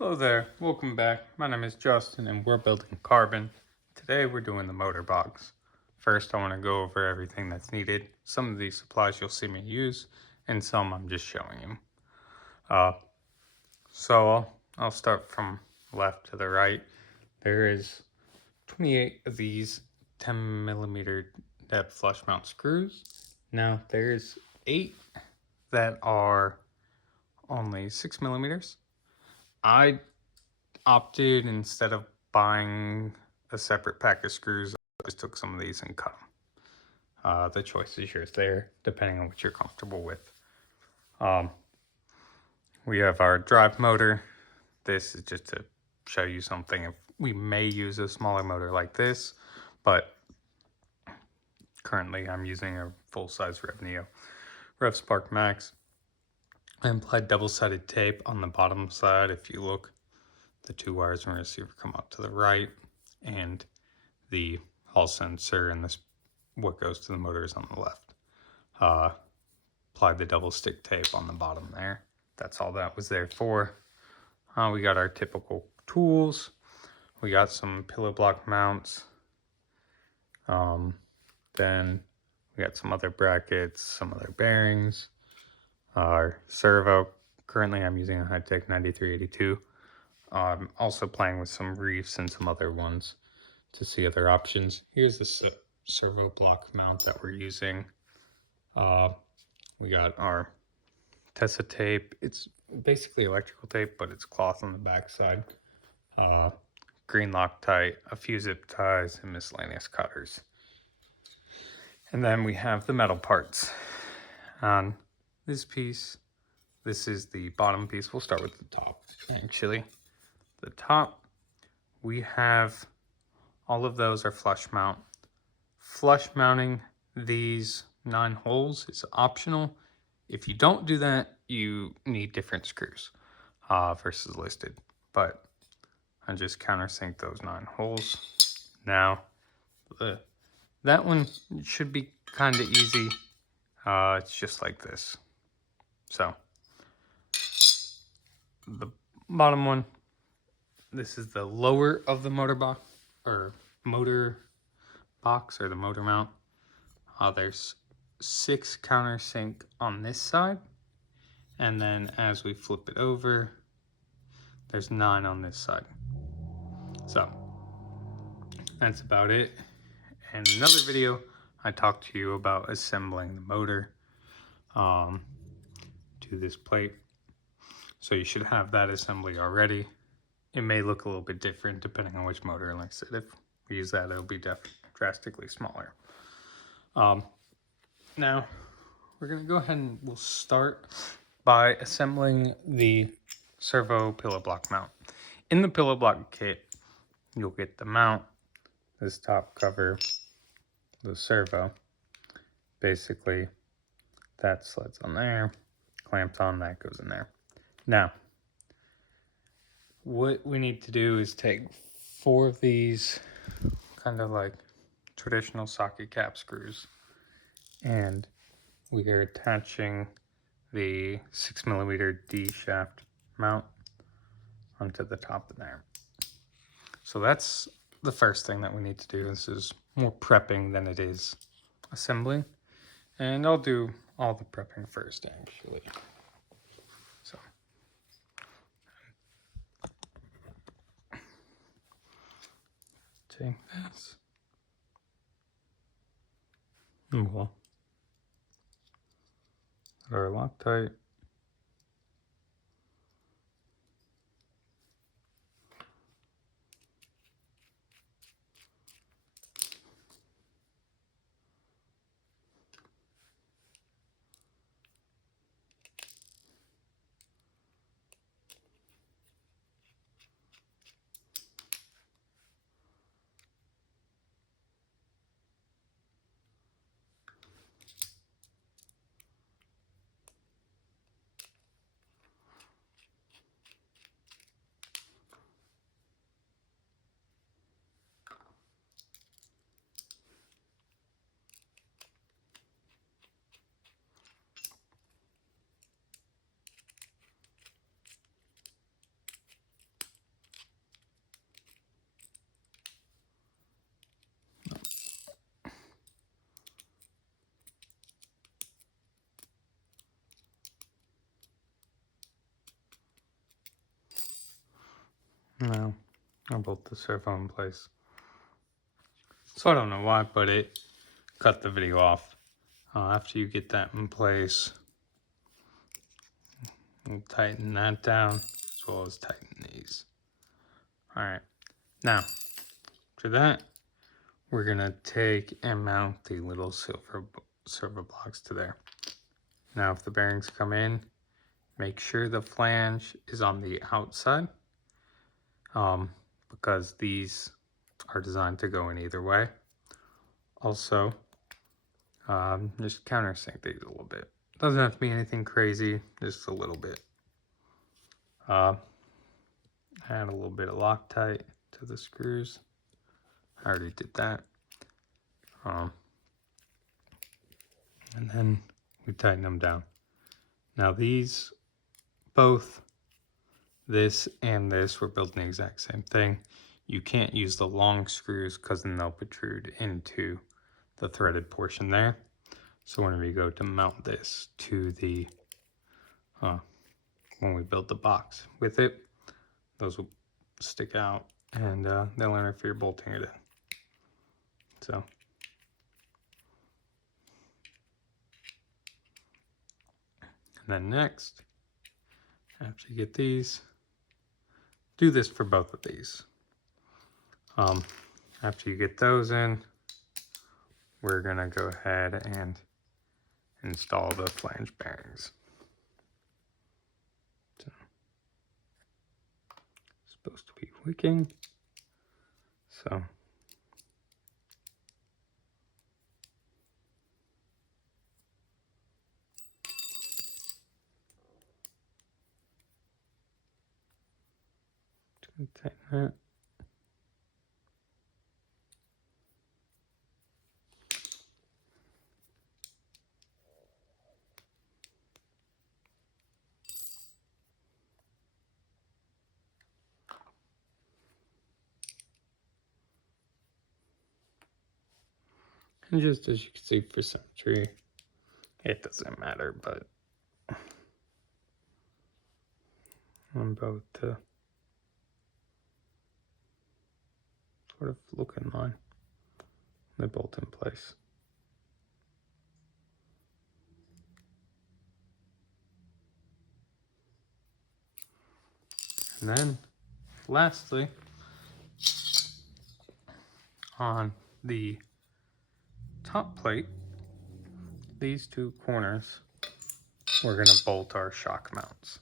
Hello there, welcome back. My name is Justin and we're building Carbon. Today we're doing the motor box. First I want to go over everything that's needed. Some of these supplies you'll see me use and some I'm just showing you. I'll start from left to the right. There is 28 of these 10mm depth flush mount screws. Now there's 8 that are only 6mm. I opted, instead of buying a separate pack of screws, I just took some of these and cut them. The choice is yours there, depending on what you're comfortable with. We have our drive motor. This is just to show you something. If we may use a smaller motor like this, but currently I'm using a full-size Rev Neo Rev Spark Max. I applied double-sided tape on the bottom side. If you look, the 2 wires from the receiver come up to the right, and the hall sensor and this what goes to the motor is on the left. Applied the double stick tape on the bottom there. That's all that was there for. We got our typical tools. We got some pillow block mounts. Then we got some other brackets, some other bearings. Our servo. Currently I'm using a High-Tech 9382. I'm also playing with some reefs and some other ones to see other options. Here's the servo block mount that we're using. We got our Tessa tape. It's basically electrical tape, but it's cloth on the back side. Green Loctite, a few zip ties, and miscellaneous cutters. And then we have the metal parts. On this piece, this is the bottom piece. We'll start with the top, actually. The top, we have all of those are flush mount. Flush mounting these 9 holes is optional. If you don't do that, you need different screws versus listed. But I just countersink those 9 holes. Now, that one should be kind of easy. It's just like this. So, the bottom one, this is the lower of the motor box, or the motor mount. There's 6 countersink on this side, and then as we flip it over, there's 9 on this side. So that's about it. In another video, I talked to you about assembling the motor to this plate. So you should have that assembly already. It may look a little bit different depending on which motor. Like I said, if we use that, it'll be drastically smaller. Now, we're going to go ahead and we'll start by assembling the servo pillow block mount. In the pillow block kit, you'll get the mount, this top cover, the servo. Basically, that slides on there, clamps on, that goes in there. Now, what we need to do is take 4 of these kind of like traditional socket cap screws, and we are attaching the 6mm D shaft mount onto the top of there. So that's the first thing that we need to do. This is more prepping than it is assembling, and I'll do all the prepping first, actually. So take this, and we'll put our Loctite. No, I bolt the servo in place. So I don't know why, but it cut the video off. After you get that in place, you tighten that down as well as tighten these. Alright, now for that, we're gonna take and mount the little silver blocks to there. Now if the bearings come in, make sure the flange is on the outside, because these are designed to go in either way. Also, just countersink these a little bit. Doesn't have to be anything crazy, just a little bit. Add a little bit of Loctite to the screws. I already did that. And then we tighten them down. Now these, both this and this, we're building the exact same thing. You can't use the long screws because then they'll protrude into the threaded portion there. So whenever you go to mount this to the, when we build the box with it, those will stick out and they'll interfere bolting it in. So. And then next, after you get these, do this for both of these. After you get those in, we're gonna go ahead and install the flange bearings. So, supposed to be wicking, so. Tighten that. And just as you can see for symmetry, it doesn't matter, but on both to sort of look in line. They bolt in place. And then lastly, on the top plate, these two corners, we're gonna bolt our shock mounts.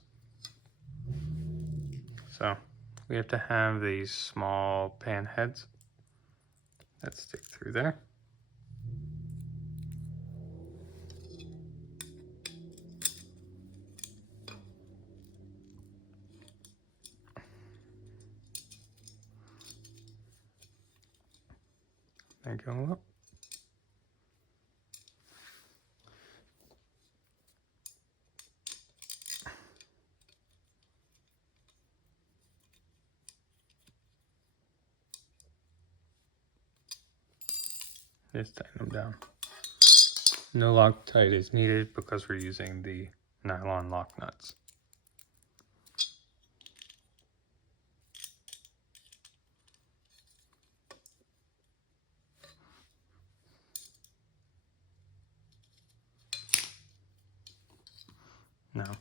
So we have to have these small pan heads that stick through there. They go up. Just tighten them down. No Loctite is needed because we're using the nylon lock nuts. Now,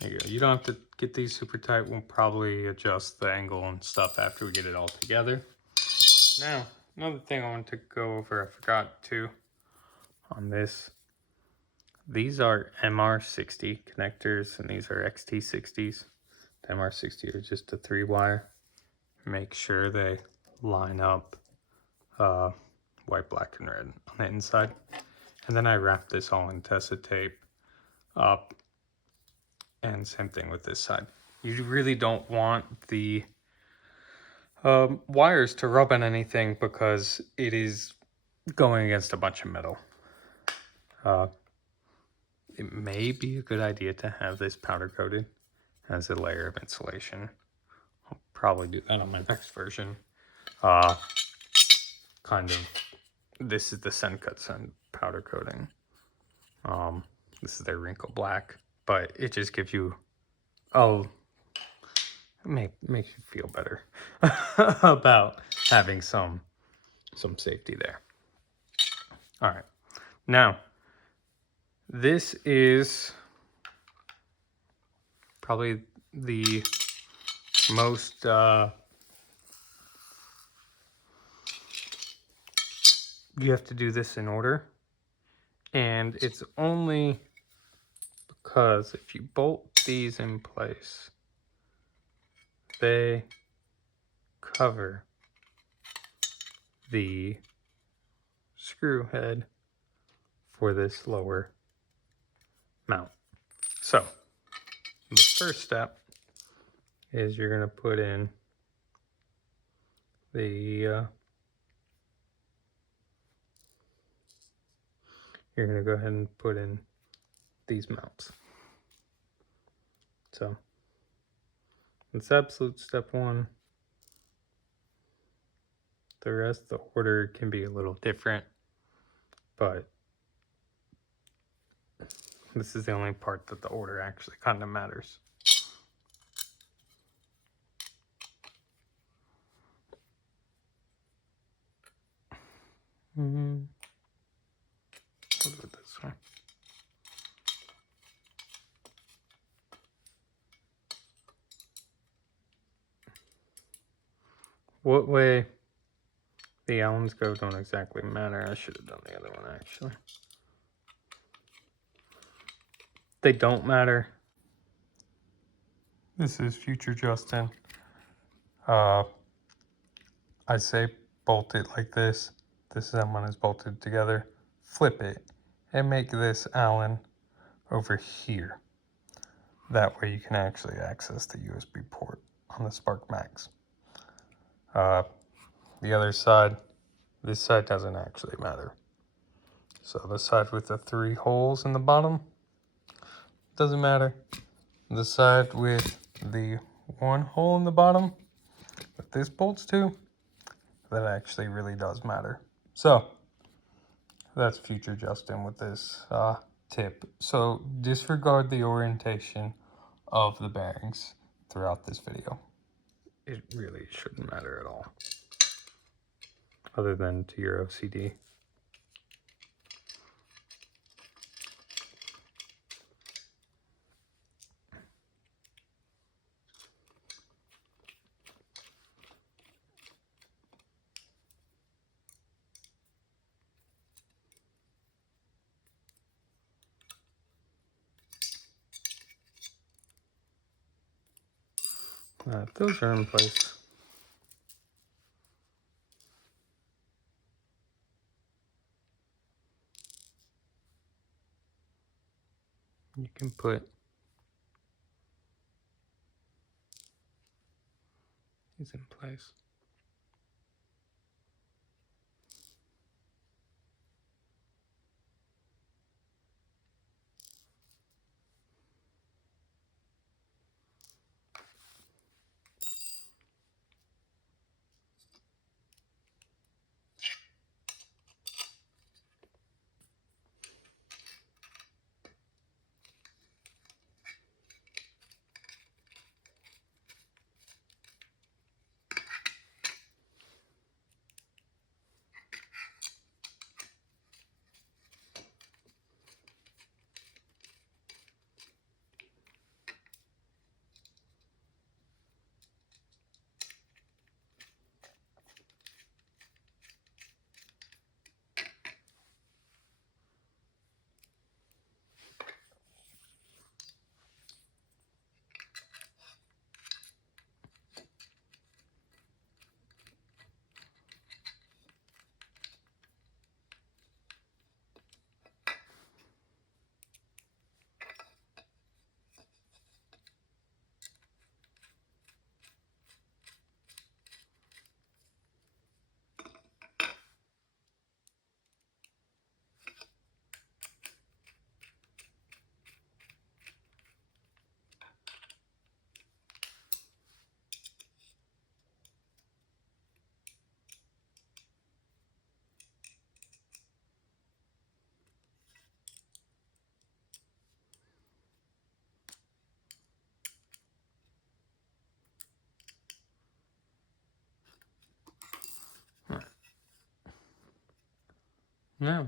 there you go. You don't have to get these super tight. We'll probably adjust the angle and stuff after we get it all together. Now, another thing I want to go over, I forgot to, on this. These are MR60 connectors and these are XT60s. The MR60 are just a 3-wire. Make sure they line up white, black, and red on the inside. And then I wrap this all in Tessa tape up. And same thing with this side. You really don't want the wires to rub on anything because it is going against a bunch of metal. It may be a good idea to have this powder coated as a layer of insulation. I'll probably do that on my next version. Kind of this is the Sencut Sun powder coating. This is their wrinkle black, but it just gives you, makes you feel better about having some safety there. All right, now this is probably the most you have to do this in order, and it's only because if you bolt these in place, they cover the screw head for this lower mount. So the first step is you're going to put in the you're going to go ahead and put in these mounts. So it's absolute step one. The rest, the order can be a little different, but this is the only part that the order actually kind of matters. I'll do it this way. What way the Allens go don't exactly matter. I should have done the other one actually. They don't matter. This is future Justin. I say bolt it like this. This one is bolted together. Flip it and make this Allen over here. That way you can actually access the USB port on the Spark Max. The other side, this side doesn't actually matter. So the side with the 3 holes in the bottom doesn't matter. The side with the 1 hole in the bottom that this bolts to, that actually really does matter. So that's future Justin with this tip. So disregard the orientation of the bearings throughout this video. It really shouldn't matter at all, other than to your OCD. Those are in place. You can put these in place. Now,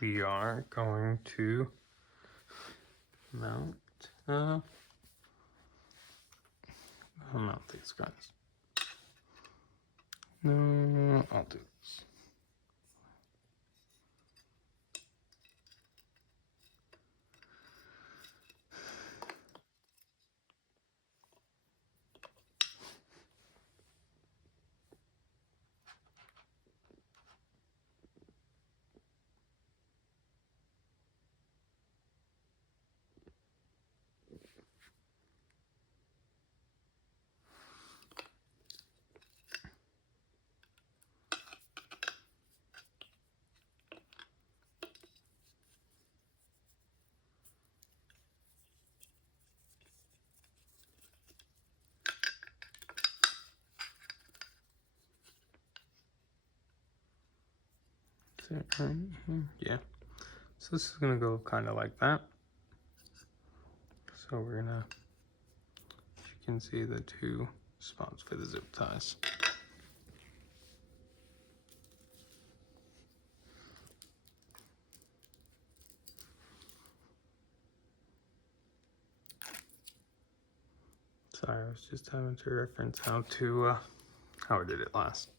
we are going to mount, I'll mount these guys. No, I'll do this. Yeah, so this is gonna go kind of like that. So we're gonna, as you can see, the two spots for the zip ties. Sorry, I was just having to reference how I did it last.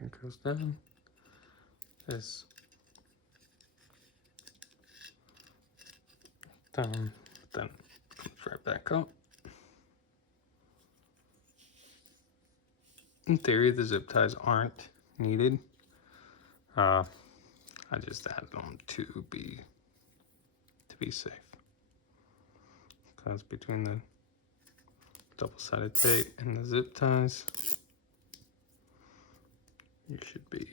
It goes down. This down, then comes right back up. In theory, the zip ties aren't needed. I just add them to be safe. Because between the double-sided tape and the zip ties, you should be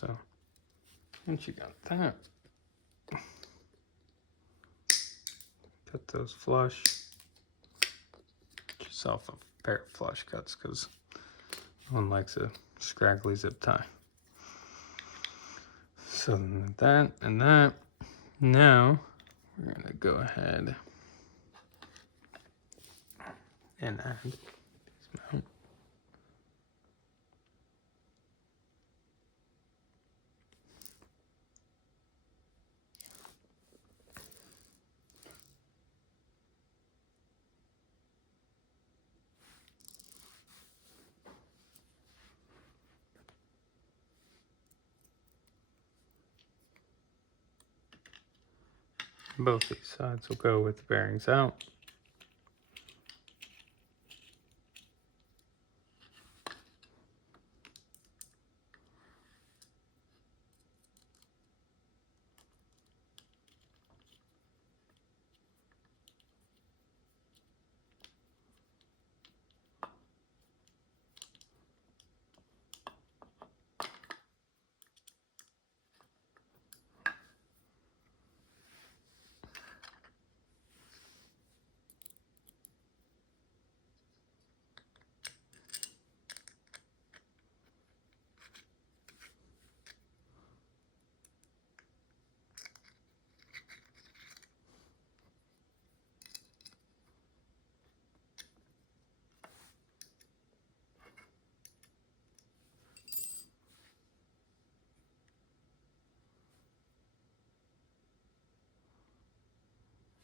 so. Once you got that, cut those flush. Get yourself a pair of flush cuts because no one likes a scraggly zip tie. So then that and that. Now we're gonna go ahead and add these mount. Both these sides will go with the bearings out.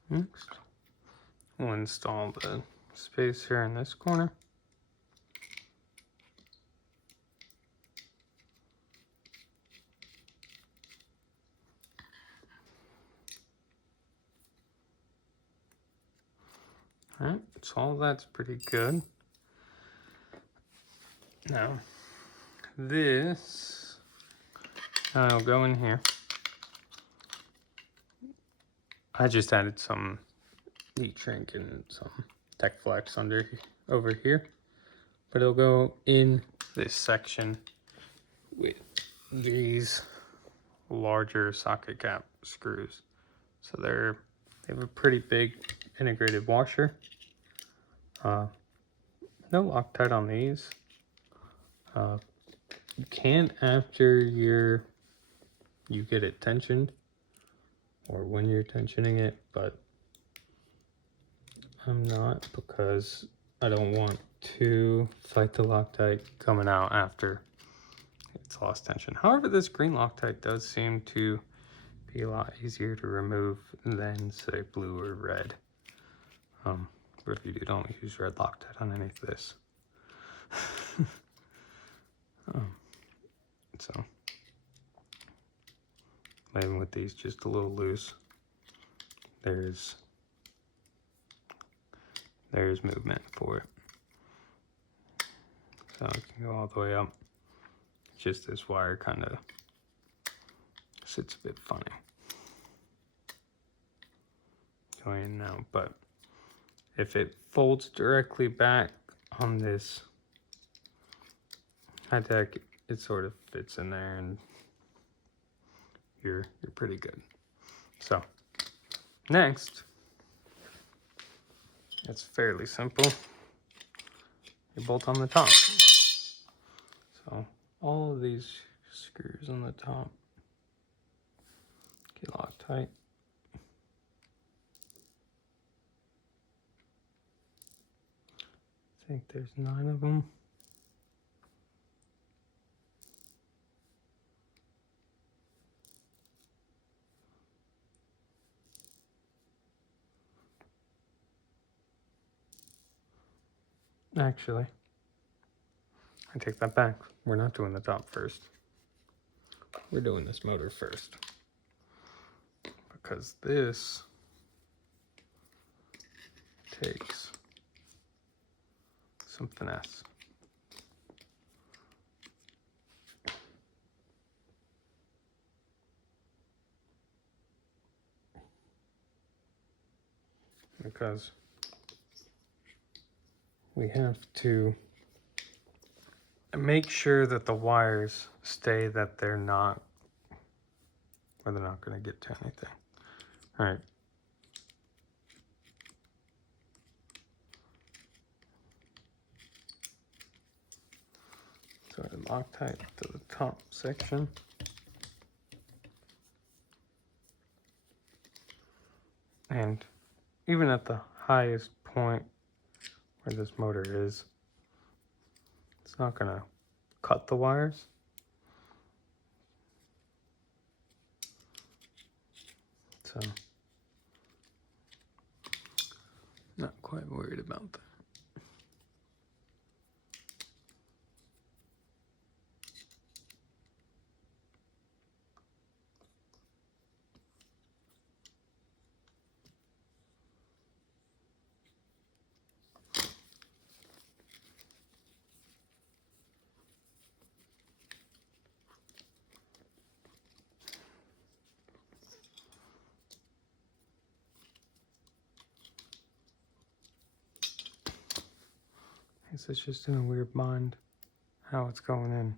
Next, we'll install the spacer in this corner. Alright, so all that's pretty good. Now, this, I'll go in here. I just added some heat shrink and some Tech Flex over here, but it'll go in this section with these larger socket cap screws. So they have a pretty big integrated washer. No Loctite on these. You can after you get it tensioned, or when you're tensioning it, but I'm not, because I don't want to fight the Loctite coming out after it's lost tension. However, this green Loctite does seem to be a lot easier to remove than, say, blue or red. But if you do, don't use red Loctite on any of this. So, even with these just a little loose, there's movement for it. So it can go all the way up. Just this wire kind of sits a bit funny going in now, but if it folds directly back on this high tech, it sort of fits in there and you're pretty good. So next, it's fairly simple. You bolt on the top. So all of these screws on the top get locked tight. I think there's 9 of them. Actually, I take that back. We're not doing the top first. We're doing this motor first. Because this takes some finesse. Because we have to make sure that the wires stay, that they're not, or they're not going to get to anything. All right. So I Loctite to the top section. And even at the highest point where this motor is, it's not going to cut the wires. So, not quite worried about that. It's just in a weird bind how it's going in.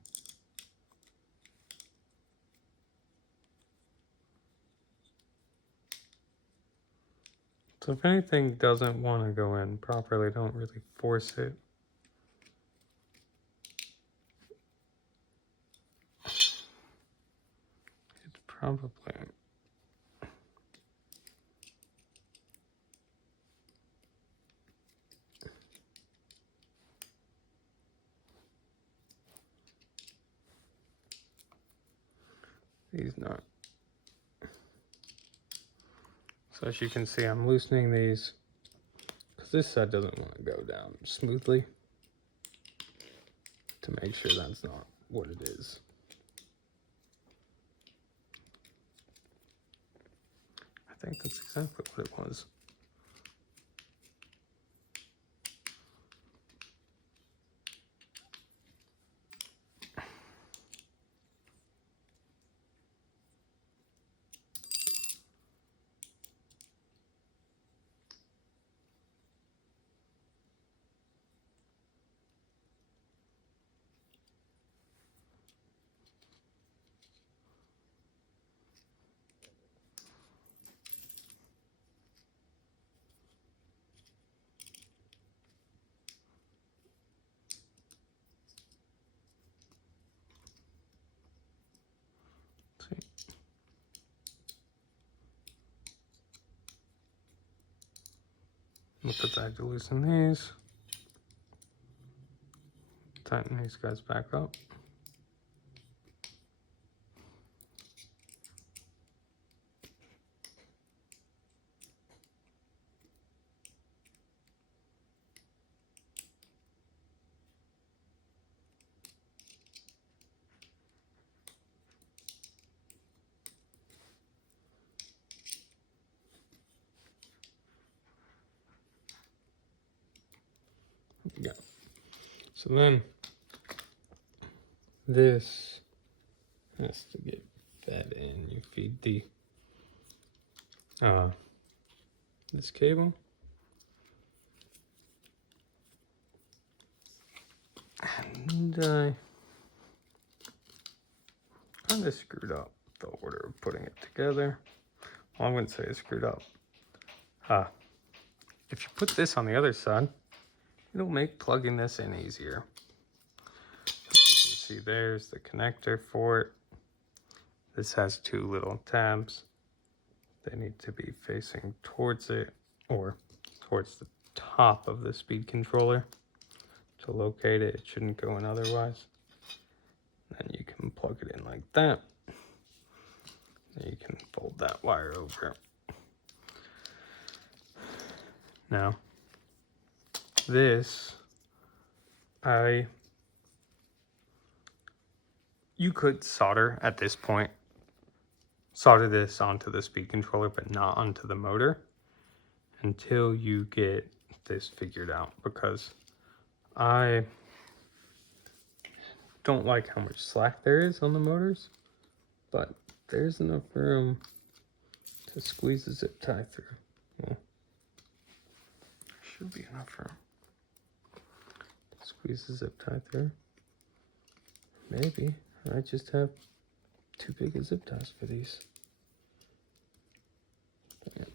So if anything doesn't want to go in properly, don't really force it. It's probably these not. So as you can see, I'm loosening these because this side doesn't want to go down smoothly, to make sure that's not what it is. I think that's exactly what it was. See. We'll put that to loosen these. Tighten these guys back up. Yeah. So then this has to get fed in. You feed the this cable. And I kind of screwed up the order of putting it together. Well, I wouldn't say I screwed up. If you put this on the other side, it'll make plugging this in easier. So you can see there's the connector for it. This has two little tabs. They need to be facing towards it or towards the top of the speed controller to locate it. It shouldn't go in otherwise. Then you can plug it in like that. Then you can fold that wire over. Now, this, you could solder at this point, solder this onto the speed controller, but not onto the motor until you get this figured out, because I don't like how much slack there is on the motors, but there's enough room to squeeze the zip tie through. Well, should be enough room. Squeeze the zip tie through. Maybe I just have too big a zip ties for these. Yeah.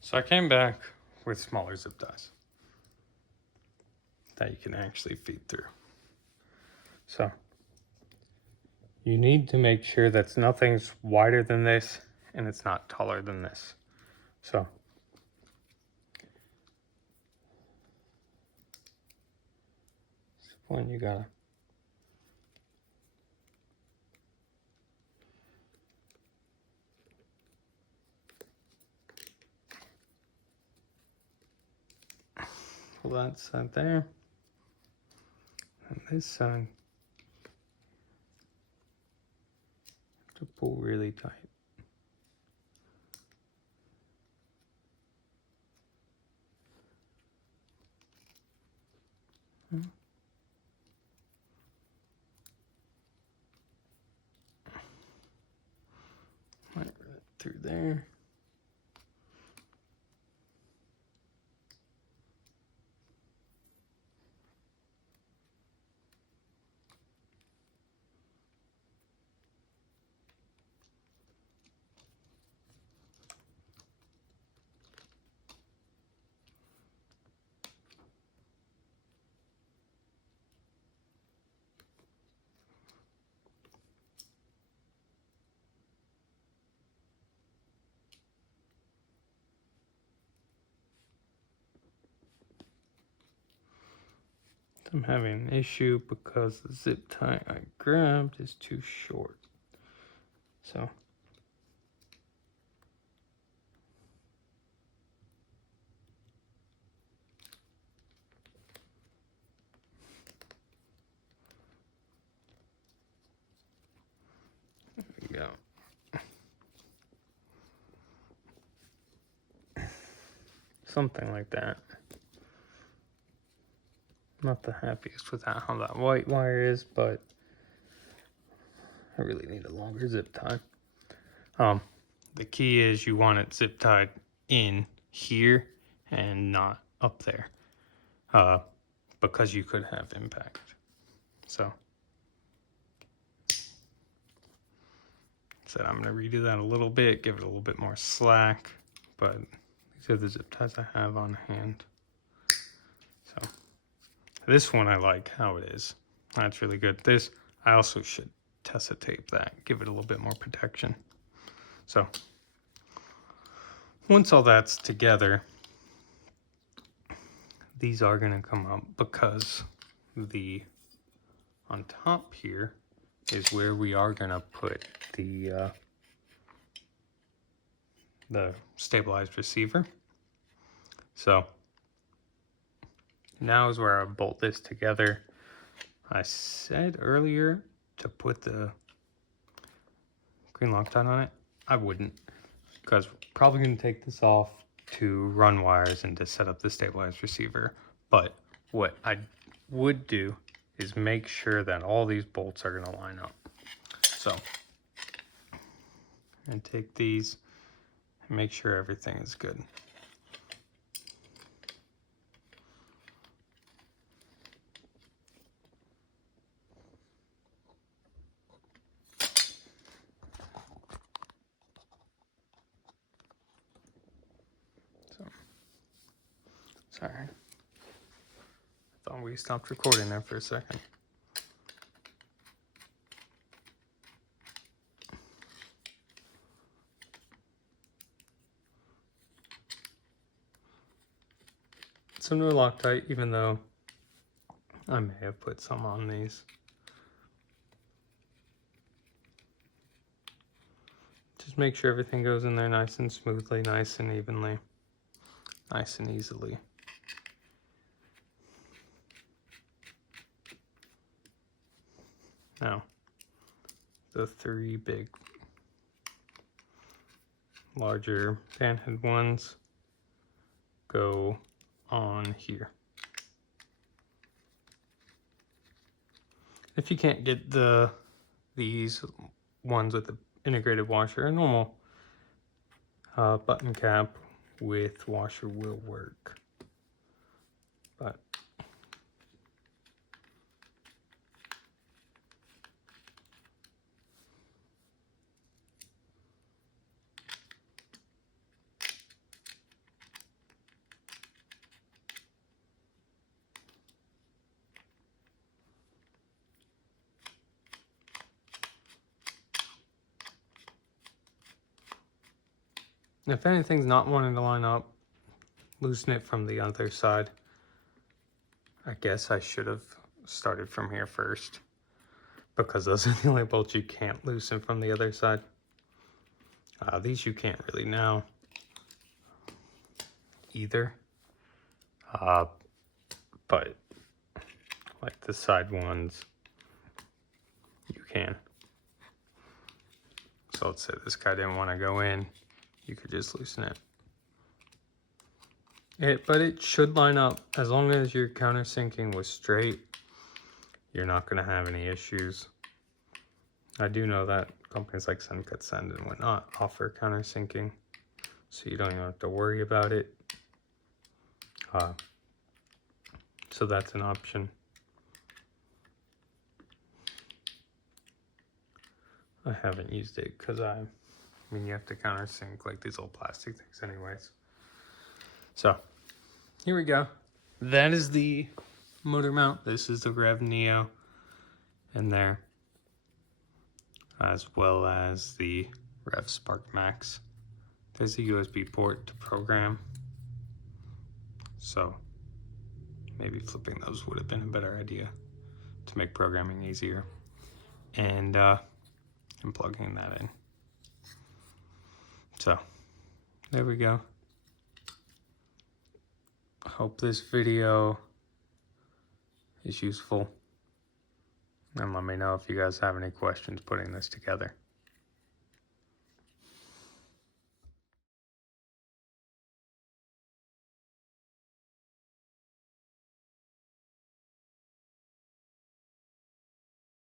So I came back with smaller zip ties that you can actually feed through. So you need to make sure that nothing's wider than this and it's not taller than this. So this one you gotta pull that side there, and this side to pull really tight. Right through there. I'm having an issue because the zip tie I grabbed is too short. So there we go. Something like that. Not the happiest with how that white wire is, but I really need a longer zip tie. The key is you want it zip tied in here and not up there, because you could have impact. So I'm gonna redo that a little bit, give it a little bit more slack, but these are the zip ties I have on hand. So This one I like how it is. That's really good. This, I also should tessa tape that, give it a little bit more protection. So once all that's together, these are going to come up because the on top here is where we are going to put the stabilized receiver. So now is where I bolt this together. I said earlier to put the green Loctite on it. I wouldn't, because we're probably going to take this off to run wires and to set up the stabilized receiver. But what I would do is make sure that all these bolts are going to line up. So, and take these and make sure everything is good. So, sorry. I thought we stopped recording there for a second. So no Loctite, even though I may have put some on these. Just make sure everything goes in there nice and smoothly, nice and evenly, nice and easily. Now, the three big, larger panhead ones go on here. If you can't get these ones with the integrated washer, a normal button cap with washer will work. But if anything's not wanting to line up, loosen it from the other side. I guess I should have started from here first, because those are the only bolts you can't loosen from the other side. These you can't really now either. But like the side ones, you can. So let's say this guy didn't want to go in, you could just loosen it. But it should line up. As long as your countersinking was straight, you're not going to have any issues. I do know that companies like Send and whatnot offer countersinking, so you don't even have to worry about it. So that's an option. I haven't used it because I mean, you have to countersink like these old plastic things anyways. So here we go. That is the motor mount. This is the Rev Neo in there, as well as the Rev Spark Max. There's a USB port to program, so maybe flipping those would have been a better idea to make programming easier. And plugging that in. So there we go. Hope this video is useful, and let me know if you guys have any questions putting this together.